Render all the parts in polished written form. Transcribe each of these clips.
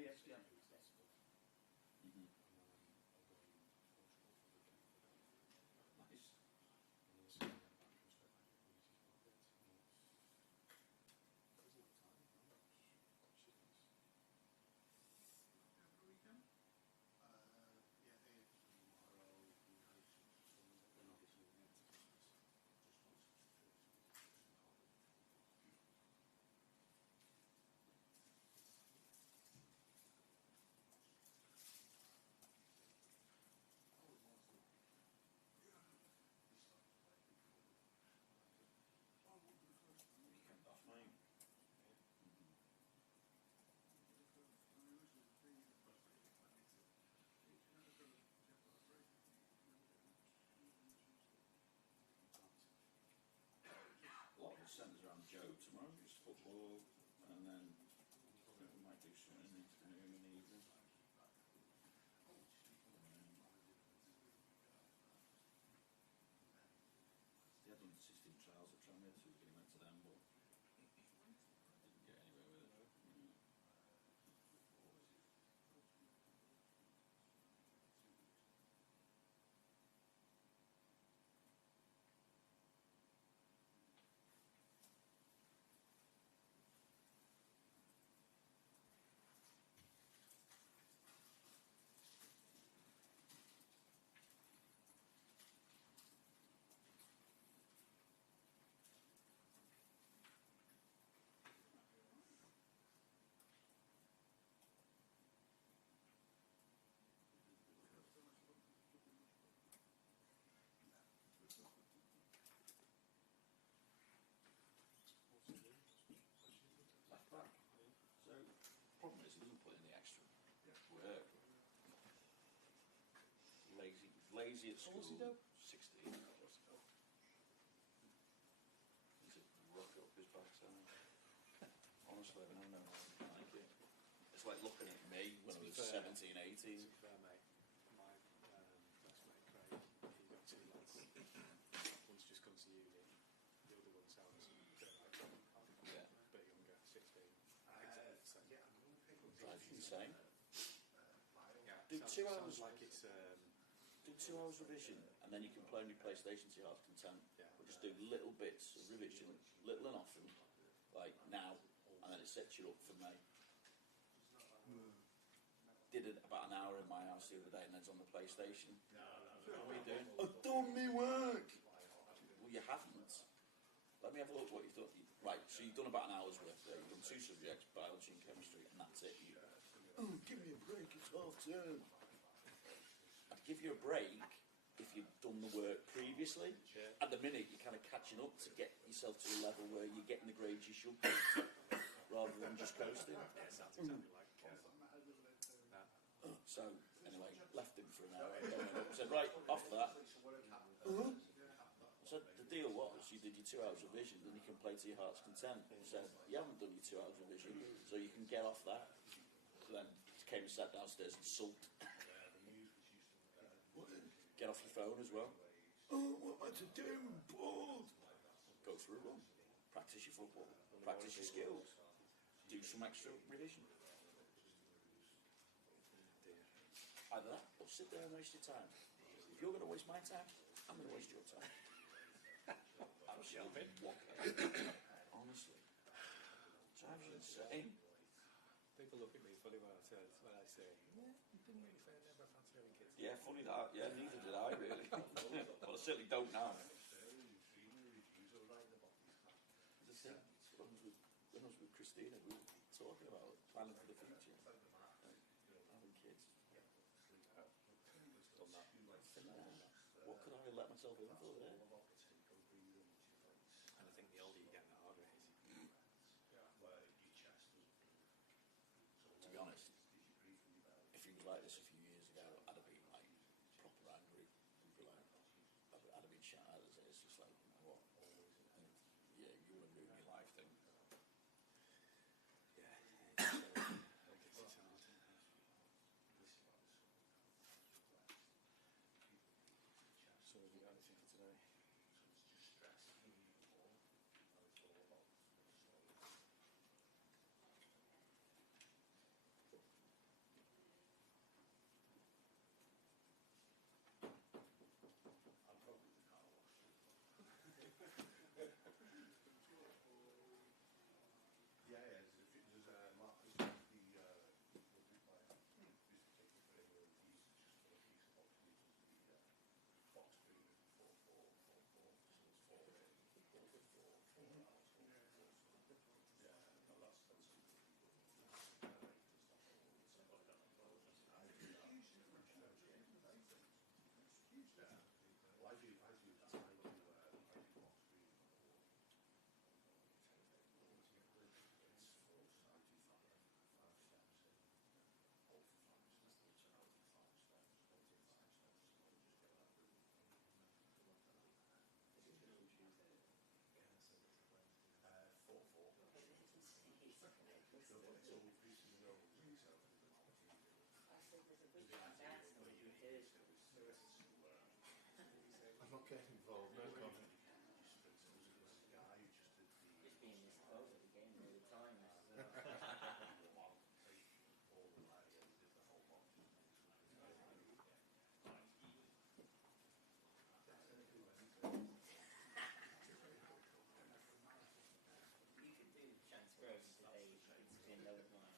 PSDM. Mm-hmm. Nice. Weekend off, mate. A lot of the centres around Joe tomorrow. It's football, and then we might do something in the afternoon and evening. The other 16 trials at Tranmere, so we went to them, but didn't get anywhere with it. Left back. So, problem is he doesn't put in the extra work. Lazy at school. 16. He's a rock up his backside. Honestly, I don't know how I like it. It's like looking at me when I was 17, 18. To be fair, mate, my best mate Craig, he got 2 lads. One's just come to uni, the other one sounds a bit like John, Yeah. a bit younger, 16. Exactly the same. Drives you insane. Yeah, Do sounds, 2 hours. sounds like it's Do 2 hours revision, and then you can play on your PlayStation to your heart's content. yeah. Or just do little bits of revision, little and often, like now, and then it sets you up for May. Did it about an hour in my house the other day, and then it's on the PlayStation. What are you doing? I've done me work. Well, you haven't. Let me have a look what you've done. Right, so you've done about an hour's worth there. You've done 2 subjects, biology and chemistry, and that's it. Give me a break, it's half term. I'd give you a break if you've done the work previously. Yeah. At the minute, you're kind of catching up to get yourself to a level where you're getting the grades you should be, rather than just coasting. Yeah, it sounds exactly like So, anyway, left him for an hour. Said, right, off that. So the deal was, you did your 2 hours revision, then you can play to your heart's content. He said, you haven't done your 2 hours revision, so you can get off that. So then came and sat downstairs and sulked. Get off your phone as well. Oh, what am I to do? I'm bored. Go for a run. Practice your football. Practice your skills. Do some extra revision. Either that, or sit there and waste your time. If you're going to waste my time, I'm going to waste your time. Absolutely. Honestly. Drives you insane. People look at me funny when I say, yeah, you didn't really say I never fancy having kids. Yeah, funny that. Yeah, neither did I really. Well, I certainly don't now. The thing, when I was with Christina, we were talking about planning for the future, having kids. Done that. What could I let myself in for there? And I think the older you get, the harder it is. To be honest, if he was like this a few years ago, I'd have been like proper angry. I'd have been shouted at. It's just like, you know what? Yeah, you want to ruin your life thing. Yeah, it's hard. So have you got anything for today? I'm not getting involved, no comment. Just being this close at the game all the time. You could do transfers today. It's been low of mine.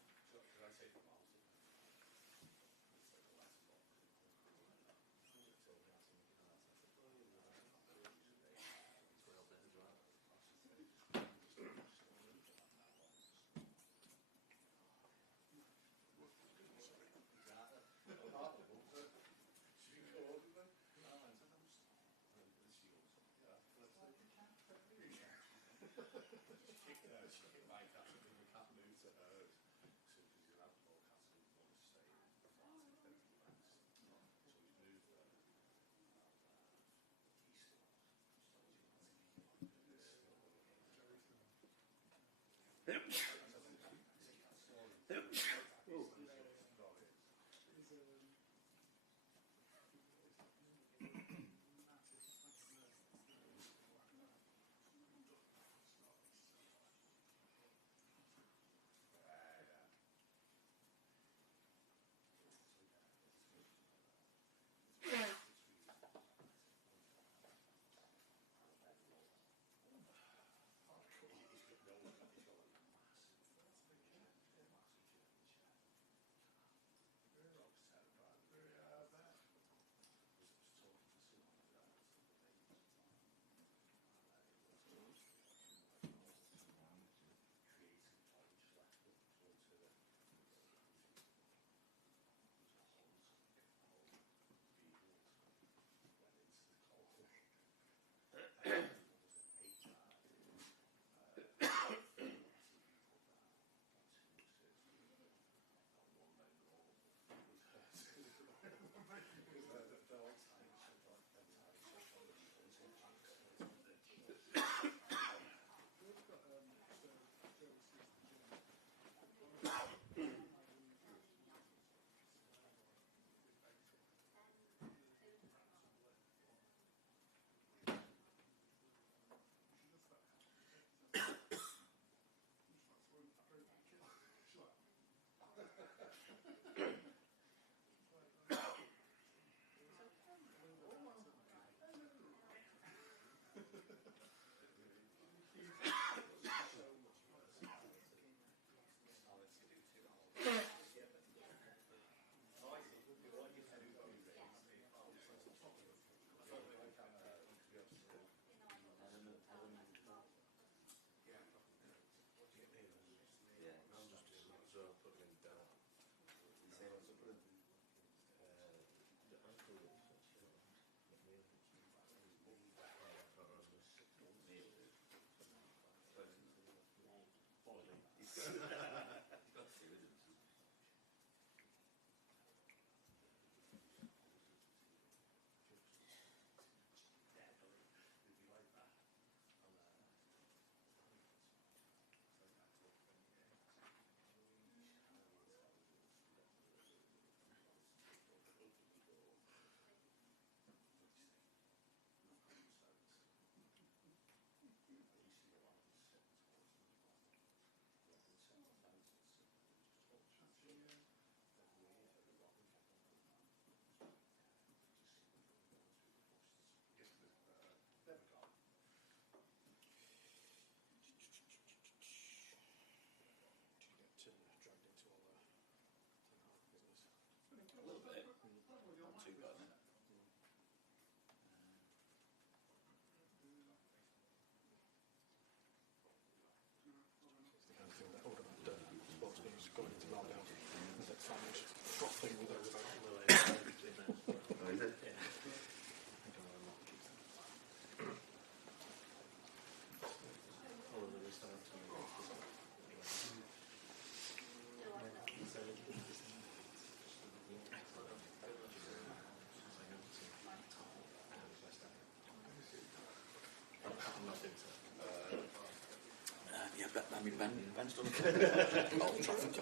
mean, Ben's done a Old Trafford.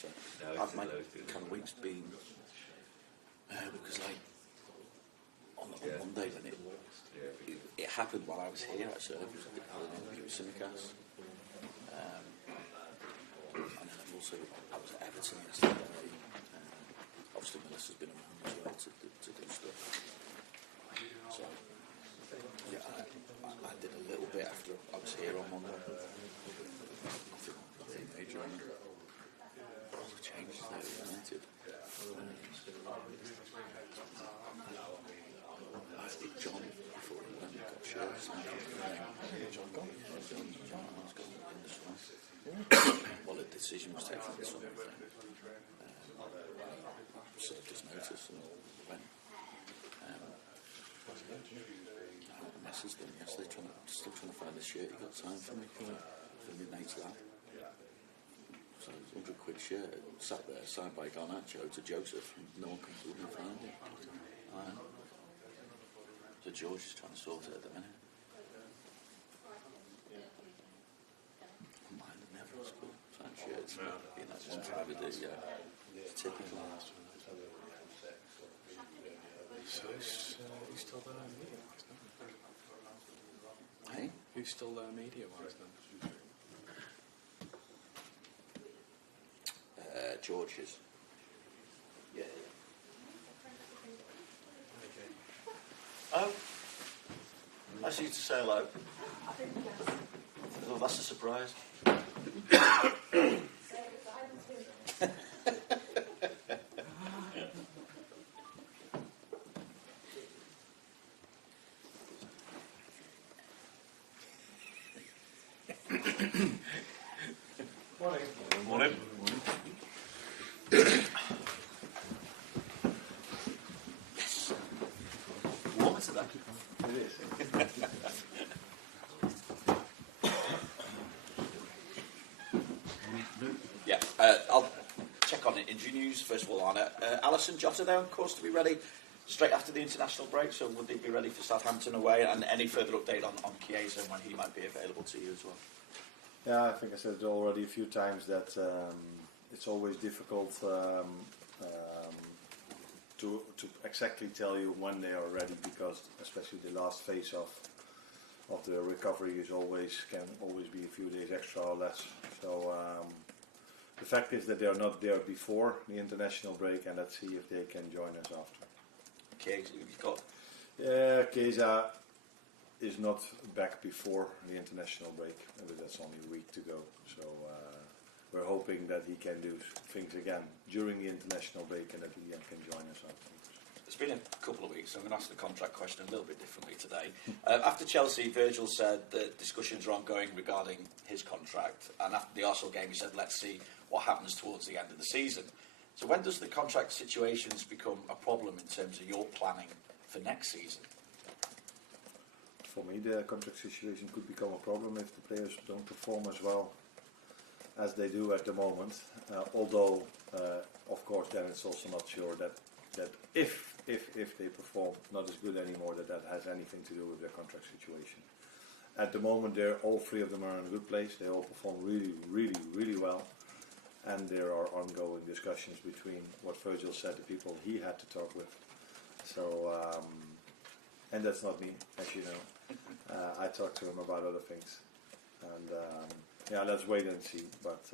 So I've my kind of week's been because on Monday when it happened while I was here actually. I was had an interview with Simicast, and then I was at Everton yesterday. Obviously, Melissa's been around as well to do stuff. So yeah, I did a little bit after I was here on Monday. Nothing major. All the changes that were implemented. I think John, before he went, got shirts. John got it. John has got it in this one. Well, the decision was taken this summer. Served his notice and went. Messaged them yesterday, still trying to find the shirt he got signed for me for Midnight's Lab. So it was £100 shirt, sat there, signed by Garnacho to Joseph, and no one can find it. So George is trying to sort it at the minute. Mine would never have signed shirts. You know, one time a day, yeah. Typical. So he's still there media-wise, then? Hey? Who's still there media-wise, then? George is. Yeah. Oh. Nice of you to say hello. Oh, that's a surprise. Morning. Yes. Warmer today. It is. Yeah, I'll check on it. Injury news, first of all, Arne. Alisson Jota there, of course, to be ready straight after the international break, so would they be ready for Southampton away? And any further update on Chiesa and when he might be available to you as well? Yeah, I think I said it already a few times that it's always difficult to exactly tell you when they are ready, because especially the last phase of the recovery can always be a few days extra or less. So the fact is that they are not there before the international break, and let's see if they can join us after. Chiesa, you've got. Yeah, Chiesa is not back before the international break, but that's only a week to go. So we're hoping that he can do things again during the international break and that he can join us afterwards. It's been a couple of weeks, so I'm going to ask the contract question a little bit differently today. After Chelsea, Virgil said that discussions are ongoing regarding his contract, and after the Arsenal game he said, let's see what happens towards the end of the season. So when does the contract situations become a problem in terms of your planning for next season? For me, the contract situation could become a problem if the players don't perform as well as they do at the moment. Although, of course, then it's also not sure that if they perform not as good anymore, that has anything to do with their contract situation. At the moment, all three of them are in a good place. They all perform really, really, really well. And there are ongoing discussions between what Virgil said, the people he had to talk with. So, and that's not me, as you know. I talked to him about other things. And let's wait and see. But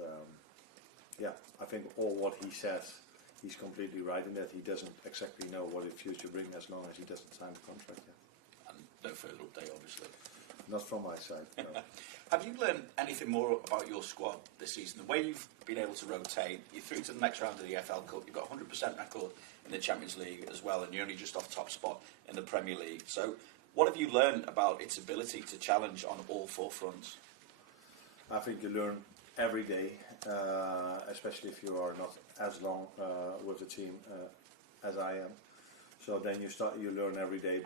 I think all what he says, he's completely right in that he doesn't exactly know what the future brings as long as he doesn't sign the contract yet. And no further update, obviously. Not from my side, no. Have you learned anything more about your squad this season? The way you've been able to rotate, you're through to the next round of the FL Cup, you've got 100% record in the Champions League as well, and you're only just off top spot in the Premier League. So what have you learned about its ability to challenge on all four fronts? I think you learn every day, especially if you are not as long with the team as I am. So then you learn every day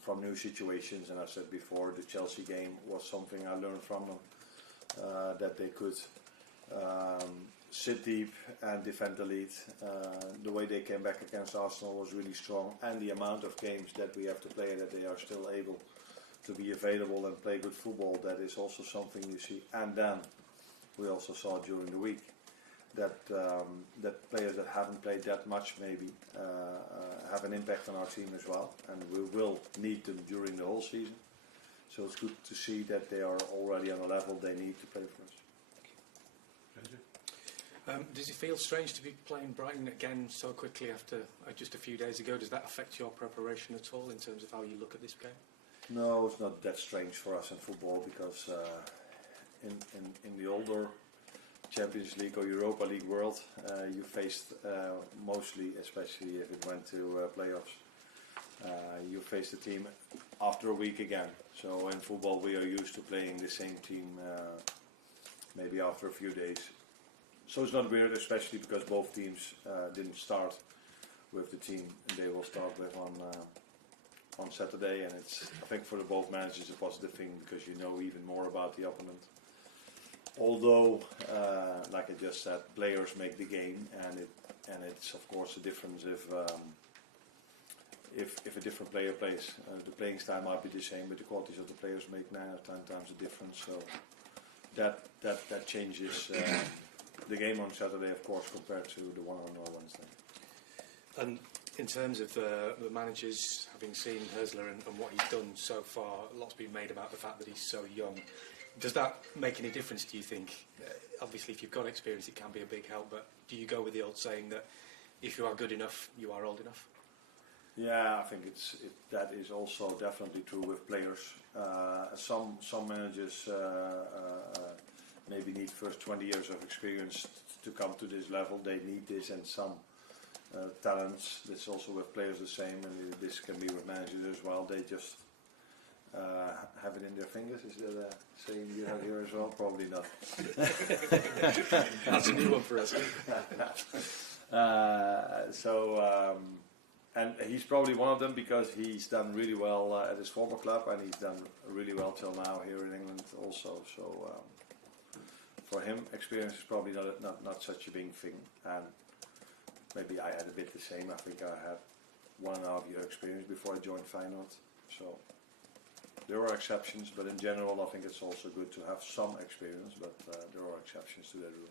from new situations, and I said before, the Chelsea game was something I learned from them, that they could sit deep and defend the lead. The way they came back against Arsenal was really strong, and the amount of games that we have to play that they are still able to be available and play good football, that is also something you see. And then we also saw during the week that that players that haven't played that much maybe have an impact on our team as well, and we will need them during the whole season. So it's good to see that they are already on a level they need to play for us. Does it feel strange to be playing Brighton again so quickly after just a few days ago? Does that affect your preparation at all in terms of how you look at this game? No, it's not that strange for us in football because in the older Champions League or Europa League world, you faced mostly, especially if it went to playoffs, you faced the team after a week again. So in football we are used to playing the same team maybe after a few days. So it's not weird, especially because both teams didn't start with the team they will start with on Saturday, and it's, I think, for the both managers a positive thing because you know even more about the opponent. Although, like I just said, players make the game, and it's of course a difference if a different player plays. The playing style might be the same, but the qualities of the players make 9 or 10 times a difference. So that changes the game on Saturday, of course, compared to the one on Wednesday. And in terms of the managers, having seen Hözler and what he's done so far, a lot's been made about the fact that he's so young. Does that make any difference, do you think? Obviously, if you've got experience, it can be a big help, but do you go with the old saying that if you are good enough, you are old enough? Yeah, I think that is also definitely true with players. Some managers maybe need first 20 years of experience to come to this level. They need this, and some talents. That's also with players the same, and this can be with managers as well. They just have it in their fingers. Is that a saying you have here as well? Probably not. That's a new one for us. And he's probably one of them because he's done really well at his former club, and he's done really well till now here in England also. So for him, experience is probably not such a big thing. And maybe I had a bit the same. I think I had 1.5 year experience before I joined Feyenoord. So there are exceptions, but in general, I think it's also good to have some experience. But there are exceptions to that rule.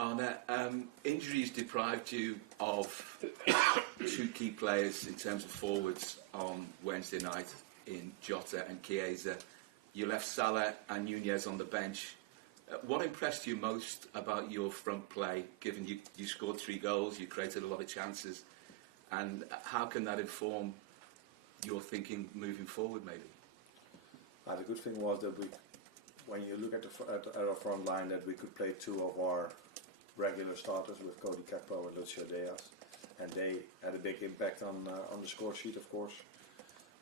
Arne, injuries deprived you of 2 key players in terms of forwards on Wednesday night in Jota and Chiesa. You left Salah and Nunez on the bench. What impressed you most about your front play, given you scored 3 goals, you created a lot of chances, and how can that inform your thinking moving forward, maybe? The good thing was that when you look at our front line, that we could play 2 of our regular starters with Cody Gakpo and Lucio Diaz, and they had a big impact on the score sheet, of course.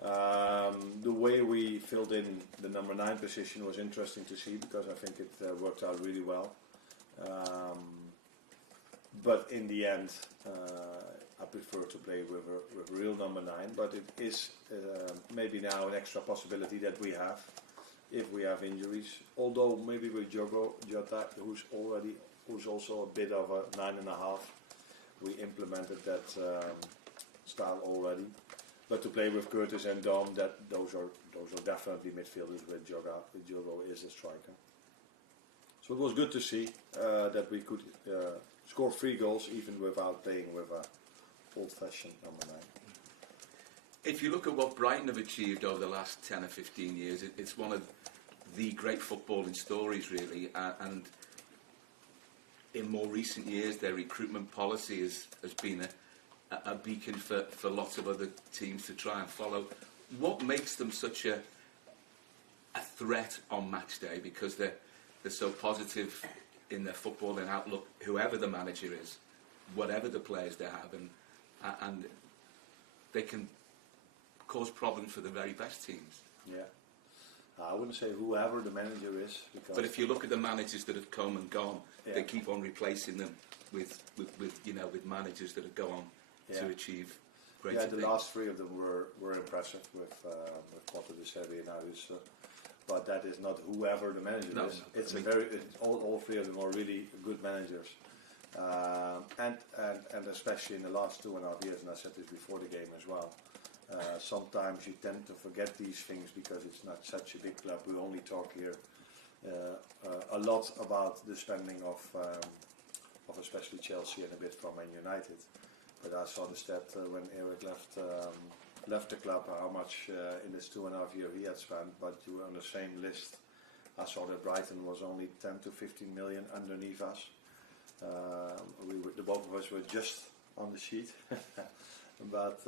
The way we filled in the number 9 position was interesting to see because I think it worked out really well. But in the end, I prefer to play with a real number 9. But it is maybe now an extra possibility that we have if we have injuries. Although maybe with Jota, who's also a bit of a 9.5, we implemented that style already. But to play with Curtis and Dom, those are definitely midfielders. With Diogo is a striker. So it was good to see that we could score 3 goals even without playing with a old-fashioned number 9. If you look at what Brighton have achieved over the last 10 or 15 years, it's one of the great footballing stories, really. And in more recent years, their recruitment policy has been a beacon for lots of other teams to try and follow. What makes them such a threat on match day? Because they're so positive in their footballing outlook, whoever the manager is, whatever the players they have, and they can cause problems for the very best teams. Yeah. I wouldn't say whoever the manager is. But if you look at the managers that have come and gone, yeah, they keep on replacing them with managers that have gone on to achieve great things. The last 3 of them were impressive with Potter, De Serbi and Aris. But that is not whoever the manager is. It's all 3 of them are really good managers. And especially in the last 2.5 years, and I said this before the game as well, Sometimes you tend to forget these things because it's not such a big club. We only talk here a lot about the spending of especially Chelsea and a bit from Man United. But I saw the stat when Eric left the club, how much in this 2.5 years he had spent. But you were on the same list. I saw that Brighton was only 10 to 15 million underneath us. The both of us were just on the sheet. But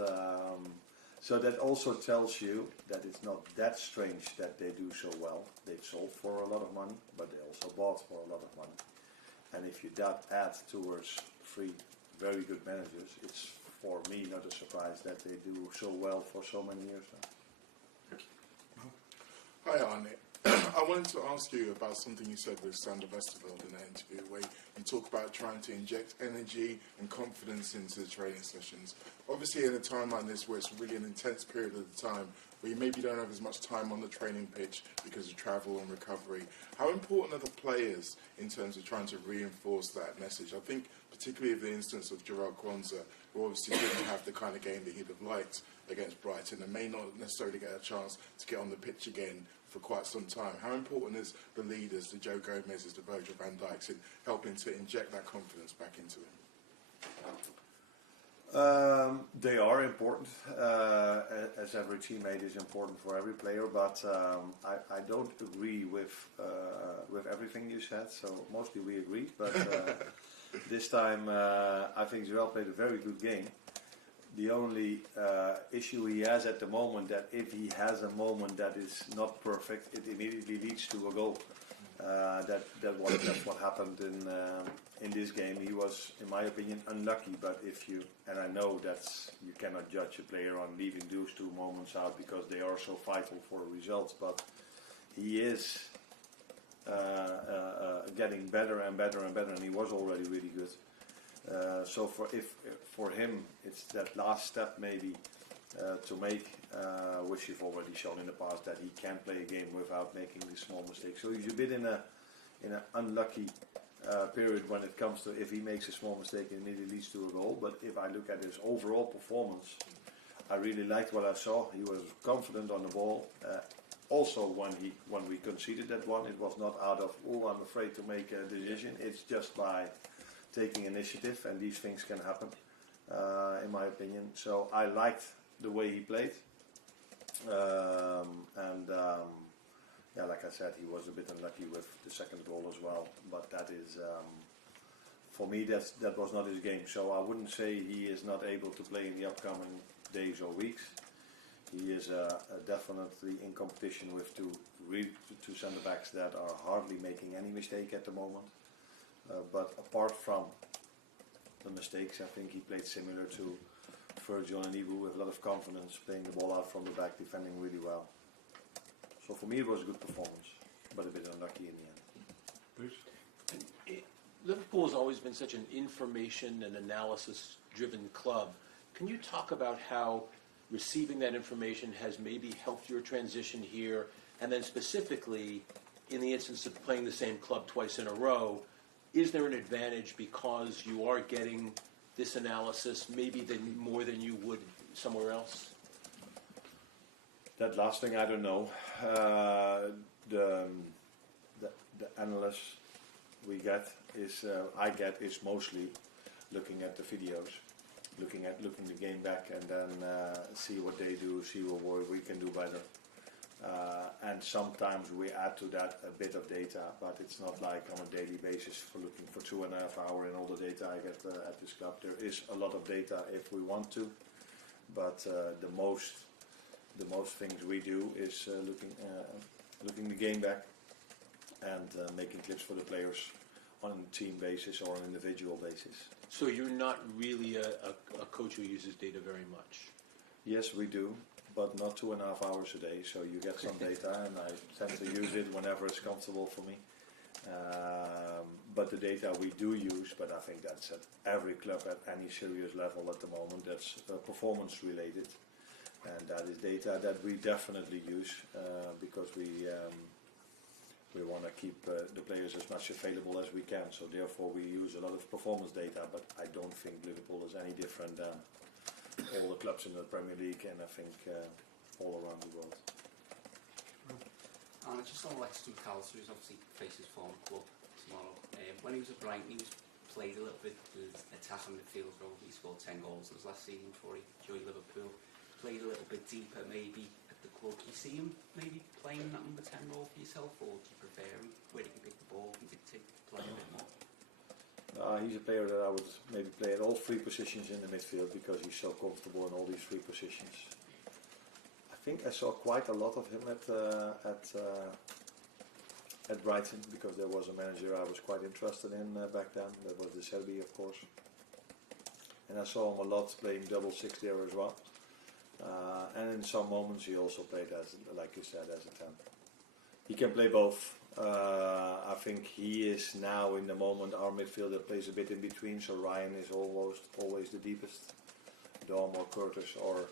so that also tells you that it's not that strange that they do so well. They've sold for a lot of money, but they also bought for a lot of money. And if you add towards 3 very good managers, it's for me not a surprise that they do so well for so many years now. Hi Arne. I wanted to ask you about something you said with Sander Westerveld in that interview, where you talk about trying to inject energy and confidence into the training sessions. Obviously, in a time like this, where it's really an intense period of the time, where you maybe don't have as much time on the training pitch because of travel and recovery, how important are the players in terms of trying to reinforce that message? I think particularly of the instance of Gerard Kwanzaa, who obviously didn't have the kind of game that he'd have liked against Brighton and may not necessarily get a chance to get on the pitch again for quite some time. How important is the leaders, the Joe Gomez's, the Virgil van Dijks, in helping to inject that confidence back into them? They are important, as every teammate is important for every player, but I don't agree with everything you said, so mostly we agree, but this time I think Joel played a very good game. The only issue he has at the moment, that if he has a moment that is not perfect, it immediately leads to a goal. That's what happened in this game. He was, in my opinion, unlucky. But and I know you cannot judge a player on leaving those 2 moments out because they are so vital for results. But he is getting better and better and better, and he was already really good. So for him, it's that last step maybe to make, which you've already shown in the past, that he can play a game without making these small mistakes. So he's a bit in an unlucky period when it comes to, if he makes a small mistake, it immediately leads to a goal. But if I look at his overall performance, I really liked what I saw. He was confident on the ball. Also, when we conceded that one, it was not out of, I'm afraid to make a decision. It's just by taking initiative, and these things can happen, in my opinion. So I liked the way he played, like I said, he was a bit unlucky with the second goal as well. But that is, for me, that was not his game. So I wouldn't say he is not able to play in the upcoming days or weeks. He is definitely in competition with two centre backs that are hardly making any mistake at the moment. But apart from the mistakes, I think he played similar to Virgil and Ibu, with a lot of confidence, playing the ball out from the back, defending really well. So for me it was a good performance, but a bit unlucky in the end. Liverpool has always been such an information and analysis-driven club. Can you talk about how receiving that information has maybe helped your transition here, and then specifically, in the instance of playing the same club twice in a row, is there an advantage because you are getting this analysis maybe more than you would somewhere else? That last thing I don't know. The analysts I get is mostly looking at the videos, looking the game back, and then see what they do, see what we can do better. And sometimes we add to that a bit of data, but it's not like on a daily basis for looking for 2.5 hours in all the data I get at this club. There is a lot of data if we want to, but the most things we do is looking the game back and making clips for the players on a team basis or an individual basis. So you're not really a coach who uses data very much? Yes, we do, but not 2.5 hours a day. So you get some data, and I tend to use it whenever it's comfortable for me. But the data we do use, but I think that's at every club at any serious level at the moment, that's performance related. And that is data that we definitely use because we want to keep the players as much available as we can. So therefore we use a lot of performance data, but I don't think Liverpool is any different than all the clubs in the Premier League, and I think all around the world. And just on Alexis McAllister, who's obviously faces former club tomorrow. When he was at Brighton, he was played a little bit as attacking midfield role. He scored 10 goals in his last season before he joined Liverpool. Played a little bit deeper, maybe at the club. Do you see him maybe playing that number 10 role for yourself, or do you prefer him where he can pick the ball and dictate play a bit more? He's a player that I would maybe play at all three positions in the midfield because he's so comfortable in all these three positions. I think I saw quite a lot of him at Brighton because there was a manager I was quite interested in back then. That was De Serbi, of course. And I saw him a lot playing double six there as well. And in some moments he also played as, like you said, as a 10. He can play both. I think he is now in the moment our midfielder plays a bit in between, so Ryan is almost always the deepest. Dom or Curtis are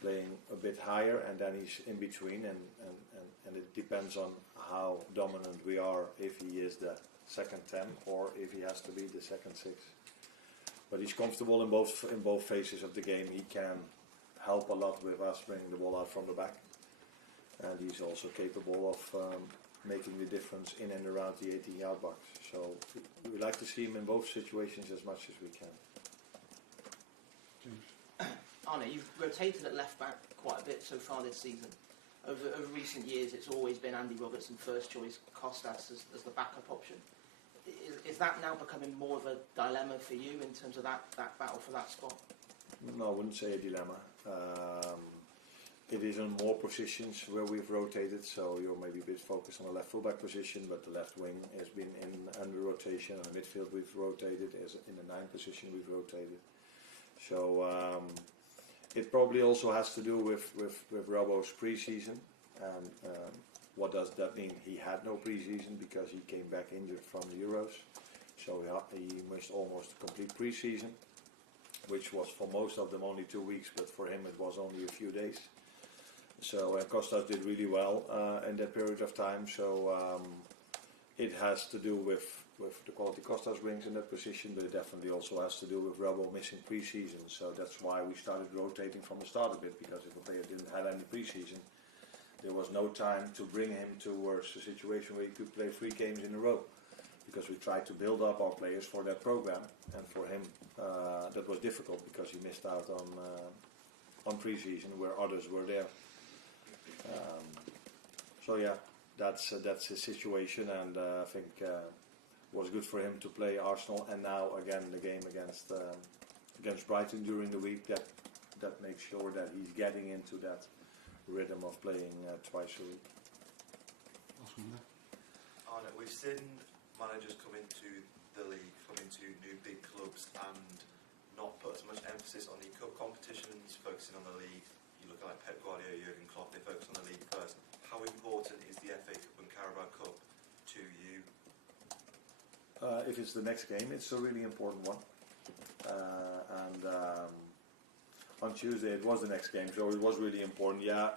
playing a bit higher, and then he's in between, and it depends on how dominant we are, if he is the second 10 or if he has to be the second 6. But he's comfortable in both phases of the game. He can help a lot with us bringing the ball out from the back, and he's also capable of making the difference in and around the 18-yard box. So we like to see him in both situations as much as we can. Arne, you've rotated at left back quite a bit so far this season. Over recent years, it's always been Andy Robertson first choice, Kostas as the backup option. Is that now becoming more of a dilemma for you in terms of that battle for that spot? No, I wouldn't say a dilemma. It is in more positions where we've rotated, so you're maybe a bit focused on the left fullback position, but the left wing has been under rotation, and the midfield we've rotated, as in the 9 position we've rotated. So it probably also has to do with Robbo's pre-season, and what does that mean? He had no pre-season because he came back injured from the Euros, so he missed almost a complete pre-season, which was for most of them only 2 weeks, but for him it was only a few days. So Kostas did really well in that period of time. So it has to do with the quality Kostas brings in that position, but it definitely also has to do with Robbo missing pre-season. So that's why we started rotating from the start a bit, because if a player didn't have any pre-season, there was no time to bring him towards a situation where he could play 3 games in a row. Because we tried to build up our players for that program, and for him that was difficult because he missed out on pre-season where others were there. So yeah, that's his situation, and I think it was good for him to play Arsenal, and now again the game against Brighton during the week. That makes sure that he's getting into that rhythm of playing twice a week. Arne, we've seen managers come into the league, come into new big clubs, and not put as much emphasis on the cup competitions, focusing on the league. You look at like Pep Guardiola, Jurgen Klopp, they focus on the league first. How important is the FA Cup and Carabao Cup to you? If it's the next game, it's a really important one. On Tuesday it was the next game, so it was really important. Yeah,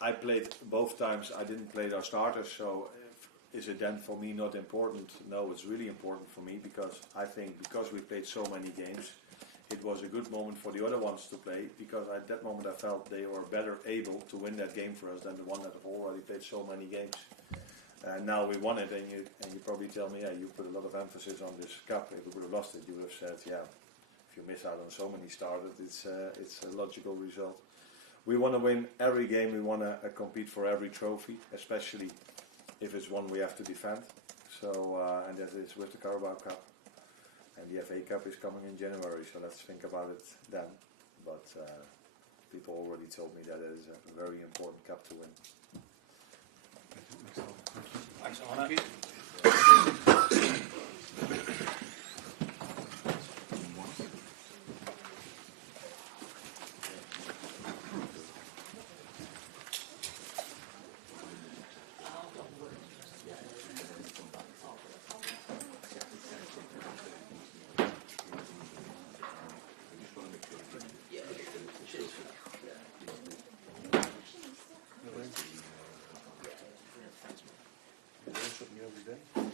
I played both times. I didn't play our starters, so is it then for me not important? No, it's really important for me, because I think because we played so many games, it was a good moment for the other ones to play, because at that moment I felt they were better able to win that game for us than the one that have already played so many games. And now we won it, and you probably tell me, yeah, you put a lot of emphasis on this cup. If we would have lost it, you would have said, yeah, if you miss out on so many starters, it's a logical result. We want to win every game. We want to compete for every trophy, especially if it's one we have to defend. So and that is with the Carabao Cup. And the FA Cup is coming in January, so let's think about it then. But people already told me that it is a very important cup to win. Thanks, Arne. Something over there.